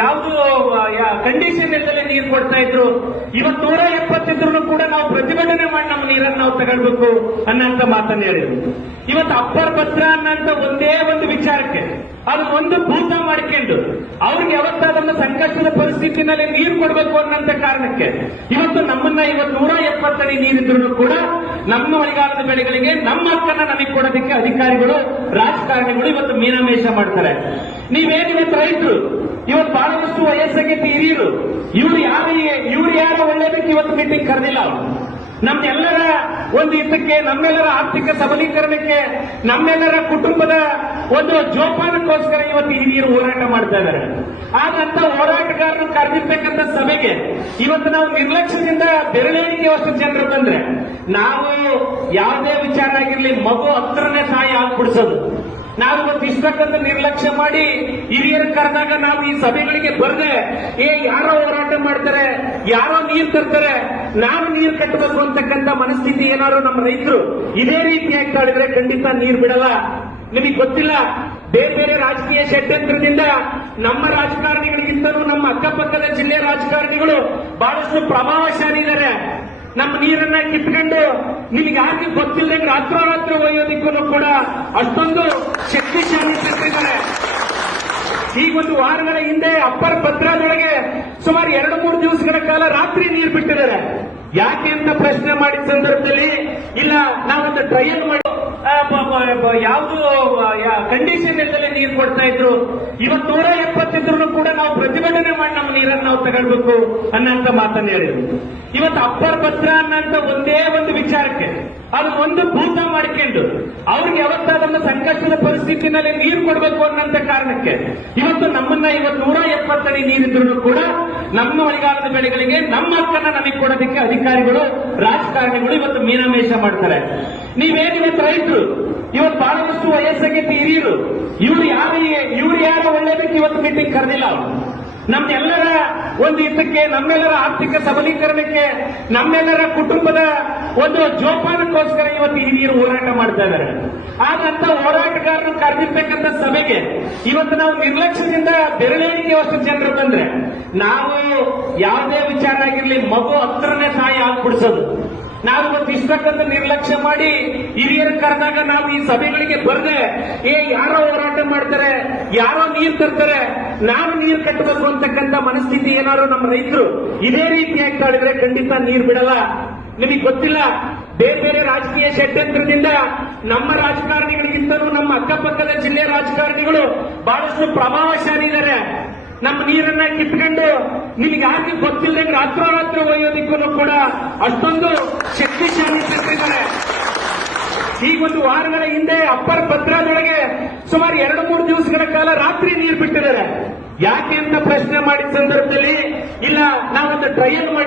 ಯಾವುದು ಕಂಡೀಷನ್ ಇಲ್ಲದೆ ನೀರು ಕೊಡ್ತಾ ಇದ್ರು. ಇವತ್ತು 170 ಇದ್ರು ಕೂಡ ನಾವು ಪ್ರತಿಭಟನೆ ಮಾಡಿ ನಮ್ಮ ನೀರನ್ನು ನಾವು ತಗೊಳ್ಬೇಕು ಅನ್ನೋಂತ ಮಾತನ್ನು ಹೇಳಿದ್ರು. ಇವತ್ತು ಅಪ್ಪರ್ ಭದ್ರಾ ಅನ್ನೋಂತ ಒಂದೇ ಒಂದು ವಿಚಾರಕ್ಕೆ ಅದು ಒಂದು ಭೂತ ಮಾಡಿಕೊಂಡು ಅವ್ರಿಗೆ ಯಾವತ್ತಾದನ್ನ ಸಂಕಷ್ಟದ ಪರಿಸ್ಥಿತಿನಲ್ಲಿ ನೀರು ಕೊಡಬೇಕು ಅನ್ನೋಂತ ಕಾರಣಕ್ಕೆ ಇವತ್ತು ನಮ್ಮನ್ನ 170 ಅಡಿ ನೀರಿದ್ರು ಕೂಡ ನಮ್ಮ ಮಳೆಗಾಲದ ಬೆಳೆಗಳಿಗೆ ನಮ್ಮ ಹಕ್ಕನ್ನ ನಮಗೆ ಕೊಡೋದಕ್ಕೆ ಅಧಿಕಾರಿಗಳು ರಾಜಕಾರಣಿಗಳು ಇವತ್ತು ಮೀನಾಮೇಷ ಮಾಡ್ತಾರೆ. ನೀವೇನು ಇವತ್ತು ರೈತರು ಇವತ್ತು ಬಹಳಷ್ಟು ವಯಸ್ಸಾಗೈತಿ ಹಿರಿಯರು ಇವ್ರು ಯಾರ ಒಳ್ಳೇದಕ್ಕೆ ಇವತ್ತು ಮೀಟಿಂಗ್ ಕರೆದಿಲ್ಲ. ನಮ್ಮೆಲ್ಲರ ಒಂದು ಹಿತಕ್ಕೆ, ನಮ್ಮೆಲ್ಲರ ಆರ್ಥಿಕ ಸಬಲೀಕರಣಕ್ಕೆ, ನಮ್ಮೆಲ್ಲರ ಕುಟುಂಬದ ಒಂದು ಜೋಪಾನಕ್ಕೋಸ್ಕರ ಇವತ್ತು ಹಿರಿಯರು ಹೋರಾಟ ಮಾಡ್ತಾ ಇದ್ದಾರೆ. ಆದಂತ ಹೋರಾಟಗಾರರು ಕರೆದಿರ್ತಕ್ಕಂಥ ಸಭೆಗೆ ಇವತ್ತು ನಾವು ನಿರ್ಲಕ್ಷ್ಯದಿಂದ ಬೆರಳೆಣಿಕೆ ಅಷ್ಟು ಜನರು ಬಂದ್ರೆ ನಾವು ಯಾವುದೇ ವಿಚಾರ ಆಗಿರ್ಲಿ ಮಗು ಹತ್ರನೇ ತಾಯಿ ಆಗ್ಬಿಡಿಸೋದು. ನಾವು ಇವತ್ತು ಇಷ್ಟಕ್ಕಂತ ನಿರ್ಲಕ್ಷ್ಯ ಮಾಡಿ ಹಿರಿಯರು ಕರೆದಾಗ ನಾವು ಈ ಸಭೆಗಳಿಗೆ ಬರದೆ ಯಾರೋ ಹೋರಾಟ ಮಾಡ್ತಾರೆ, ಯಾರೋ ನೀರು ತರ್ತಾರೆ, ನಾನು ನೀರು ಕಟ್ಟಬೇಕು ಅಂತಕ್ಕಂಥ ಮನಸ್ಥಿತಿ ಏನಾದ್ರು ನಮ್ಮ ರೈತರು ಇದೇ ರೀತಿಯಾಗಿ ತಾಳಿದ್ರೆ ಖಂಡಿತ ನೀರು ಬಿಡಲ್ಲ. ನಿಮಗೆ ಗೊತ್ತಿಲ್ಲ, ಬೇರೆ ಬೇರೆ ರಾಜಕೀಯ ಷಡ್ಯಂತ್ರದಿಂದ ನಮ್ಮ ರಾಜಕಾರಣಿಗಳಿಗಿಂತಲೂ ನಮ್ಮ ಅಕ್ಕಪಕ್ಕದ ಜಿಲ್ಲೆ ರಾಜಕಾರಣಿಗಳು ಬಹಳಷ್ಟು ಪ್ರಭಾವಶಾಲಿ ಇದ್ದಾರೆ. ನಮ್ಮ ನೀರನ್ನ ಕಿತ್ಕೊಂಡು ನಿಮ್ಗೆ ಯಾಕೆ ಗೊತ್ತಿಲ್ಲದಂಗೆ ರಾತ್ರೋರಾತ್ರಿ ಒಯ್ಯೋದಿಕ್ಕೂ ಕೂಡ ಅಷ್ಟೊಂದು ಶಕ್ತಿಶಾಲಿ ಇದ್ದಾರೆ. ಈಗ ಒಂದು ವಾರಗಳ ಹಿಂದೆ ಅಪ್ಪರ್ ಭದ್ರಾದೊಳಗೆ ಸುಮಾರು 2-3 ದಿವಸಗಳ ಕಾಲ ರಾತ್ರಿ ನೀರು ಬಿಟ್ಟಿದ್ದಾರೆ. ಯಾಕೆ ಅಂತ ಪ್ರಶ್ನೆ ಮಾಡಿದ ಸಂದರ್ಭದಲ್ಲಿ ಇಲ್ಲ ನಾವೊಂದು ಟ್ರಯಲ್ ಮಾಡಿ ಯಾವುದು ಕಂಡೀಷನ್ ಇಲ್ಲದೆ ನೀರು ಕೊಡ್ತಾ ಇದ್ರು. ಇವತ್ತು 170 ಇದ್ರು ಕೂಡ ನಾವು ಪ್ರತಿಭಟನೆ ಮಾಡಿ ನಮ್ಮ ನೀರನ್ನು ನಾವು ತಗೊಳ್ಬೇಕು ಅನ್ನೋಂತ ಮಾತನ್ನು ಹೇಳಿದ್ರು. ಇವತ್ತು ಅಪ್ಪರ್ ಭದ್ರಾ ಅನ್ನೋಂತ ಒಂದೇ ಒಂದು ವಿಚಾರಕ್ಕೆ ಅದು ಒಂದು ಭೂತ ಮಾಡಿಕೊಂಡು ಅವ್ರಿಗೆ ಯಾವತ್ತಾದನ್ನ ಸಂಕಷ್ಟದ ಪರಿಸ್ಥಿತಿನಲ್ಲಿ ನೀರು ಕೊಡಬೇಕು ಅನ್ನೋಂತ ಕಾರಣಕ್ಕೆ ಇವತ್ತು ನಮ್ಮನ್ನ 170 ಅಡಿ ನೀರಿದ್ರು ಕೂಡ ನಮ್ಮ ಮಳೆಗಾಲದ ಬೆಳೆಗಳಿಗೆ ನಮ್ಮ ಹಕ್ಕನ್ನ ನಮಗೆ ಕೊಡೋದಕ್ಕೆ ಅಧಿಕಾರಿಗಳು ರಾಜಕಾರಣಿಗಳು ಇವತ್ತು ಮೀನಾಮೇಷ ಮಾಡ್ತಾರೆ. ನೀವೇನು ಇವತ್ತು ರೈತರು ಇವತ್ತು ಬಹಳಷ್ಟು ವಯಸ್ಸಾಗೈತಿ ಹಿರಿಯರು ಇವ್ರು ಯಾರ ಒಳ್ಳೇದಕ್ಕೆ ಇವತ್ತು ಮೀಟಿಂಗ್ ಕರೆದಿಲ್ಲ. ನಮ್ಮೆಲ್ಲರ ಒಂದು ಹಿತಕ್ಕೆ, ನಮ್ಮೆಲ್ಲರ ಆರ್ಥಿಕ ಸಬಲೀಕರಣಕ್ಕೆ, ನಮ್ಮೆಲ್ಲರ ಕುಟುಂಬದ ಒಂದು ಜೋಪಾನಕ್ಕೋಸ್ಕರ ಇವತ್ತು ಹಿರಿಯರು ಹೋರಾಟ ಮಾಡ್ತಾ ಇದ್ದಾರೆ. ಆದಂತ ಹೋರಾಟಗಾರರು ಕರೆದಿರ್ತಕ್ಕಂಥ ಸಭೆಗೆ ಇವತ್ತು ನಾವು ನಿರ್ಲಕ್ಷ್ಯದಿಂದ ಬೆರಳೆಣಿಕೆ ಅಷ್ಟು ಜನರು ಬಂದ್ರೆ ನಾವು ಯಾವುದೇ ವಿಚಾರ ಆಗಿರ್ಲಿ ಮಗು ಹತ್ರನೇ ತಾಯಿ ಆಗ್ಬಿಡಿಸೋದು. ನಾವು ಇವತ್ತು ಇಷ್ಟಕ್ಕಂತ ನಿರ್ಲಕ್ಷ್ಯ ಮಾಡಿ ಹಿರಿಯರು ಕರೆದಾಗ ನಾವು ಈ ಸಭೆಗಳಿಗೆ ಬರದೆ ಯಾರೋ ಹೋರಾಟ ಮಾಡ್ತಾರೆ, ಯಾರೋ ನೀರು ತರ್ತಾರೆ, ನಾನು ನೀರು ಕಟ್ಟಬೇಕು ಅಂತಕ್ಕಂಥ ಮನಸ್ಥಿತಿ ಏನಾದ್ರು ನಮ್ಮ ರೈತರು ಇದೇ ರೀತಿಯಾಗಿ ತಾಳಿದ್ರೆ ಖಂಡಿತ ನೀರು ಬಿಡಲ್ಲ. ನಿಮಗೆ ಗೊತ್ತಿಲ್ಲ, ಬೇರೆ ಬೇರೆ ರಾಜಕೀಯ ಷಡ್ಯಂತ್ರದಿಂದ ನಮ್ಮ ರಾಜಕಾರಣಿಗಳಿಗಿಂತಲೂ ನಮ್ಮ ಅಕ್ಕಪಕ್ಕದ ಜಿಲ್ಲೆ ರಾಜಕಾರಣಿಗಳು ಬಹಳಷ್ಟು ಪ್ರಭಾವಶಾಲಿ ಇದ್ದಾರೆ. ನಮ್ಮ ನೀರನ್ನ ಕಿತ್ಕೊಂಡು ನಿಮ್ಗೆ ಯಾಕೆ ಗೊತ್ತಿಲ್ಲದಂಗೆ ರಾತ್ರೋರಾತ್ರಿ ಒಯ್ಯೋದಿಕ್ಕೂ ಕೂಡ ಅಷ್ಟೊಂದು ಶಕ್ತಿಶಾಲಿ ಇದ್ದಾರೆ. ಈಗ ಒಂದು ವಾರಗಳ ಹಿಂದೆ ಅಪ್ಪರ್ ಭದ್ರಾದೊಳಗೆ ಸುಮಾರು 2-3 ದಿವಸಗಳ ಕಾಲ ರಾತ್ರಿ ನೀರು ಬಿಟ್ಟಿದ್ದಾರೆ. ಯಾಕೆ ಅಂತ ಪ್ರಶ್ನೆ ಮಾಡಿದ ಸಂದರ್ಭದಲ್ಲಿ ಇಲ್ಲ ನಾವೊಂದು ಟ್ರಯಲ್ ಮಾಡಿ